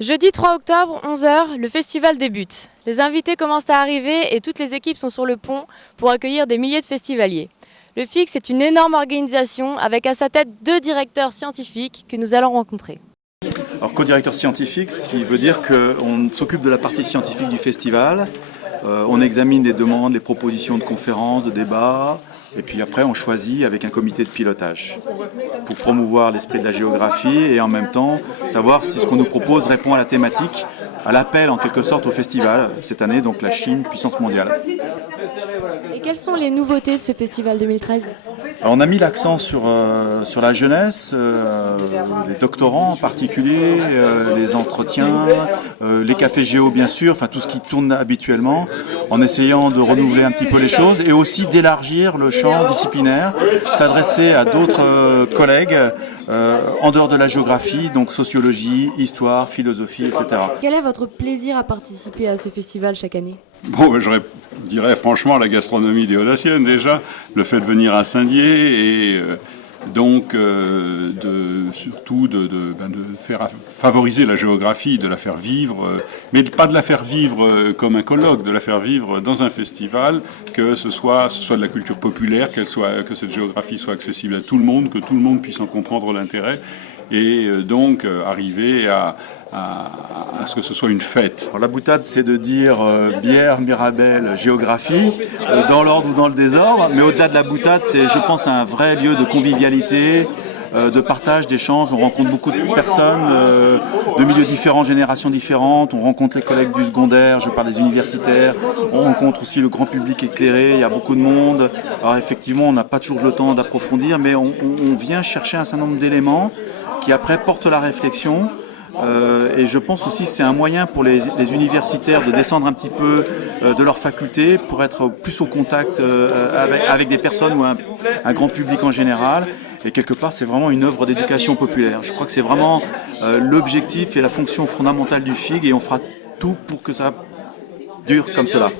Jeudi 3 octobre, 11 h, le festival débute. Les invités commencent à arriver et toutes les équipes sont sur le pont pour accueillir des milliers de festivaliers. Le FIG, c'est une énorme organisation avec à sa tête 2 directeurs scientifiques que nous allons rencontrer. Alors co-directeur scientifique, ce qui veut dire qu'on s'occupe de la partie scientifique du festival, on examine les demandes, les propositions de conférences, de débats, et puis après on choisit avec un comité de pilotage pour promouvoir l'esprit de la géographie et en même temps savoir si ce qu'on nous propose répond à la thématique, à l'appel en quelque sorte au festival, cette année donc la Chine, puissance mondiale. Et quelles sont les nouveautés de ce festival 2013 ? Alors on a mis l'accent sur la jeunesse, les doctorants en particulier, les entretiens, les cafés géo bien sûr, enfin tout ce qui tourne habituellement, en essayant de renouveler un petit peu les choses et aussi d'élargir le champ disciplinaire, s'adresser à d'autres collègues en dehors de la géographie, donc sociologie, histoire, philosophie, etc. Quel est votre plaisir à participer à ce festival chaque année ? Bon, ben, je dirais franchement la gastronomie des Audaciennes déjà, le fait de venir à Saint-Dié et donc surtout de faire favoriser la géographie, de la faire vivre, mais pas de la faire vivre comme un colloque, de la faire vivre dans un festival, que ce soit de la culture populaire, que cette géographie soit accessible à tout le monde, que tout le monde puisse en comprendre l'intérêt et donc arriver à ce que ce soit une fête. Alors, la boutade, c'est de dire bière, mirabelle, géographie, dans l'ordre ou dans le désordre, mais au-delà de la boutade, c'est, je pense, un vrai lieu de convivialité, de partage, d'échange. On rencontre beaucoup de personnes de milieux différents, générations différentes. On rencontre les collègues du secondaire, je parle des universitaires. On rencontre aussi le grand public éclairé, il y a beaucoup de monde. Alors effectivement, on n'a pas toujours le temps d'approfondir, mais on vient chercher un certain nombre d'éléments qui après portent la réflexion. Et je pense aussi que c'est un moyen pour les universitaires de descendre un petit peu de leur faculté pour être plus au contact avec des personnes ou un grand public en général. Et quelque part, c'est vraiment une œuvre d'éducation populaire. Je crois que c'est vraiment l'objectif et la fonction fondamentale du FIG et on fera tout pour que ça dure comme cela.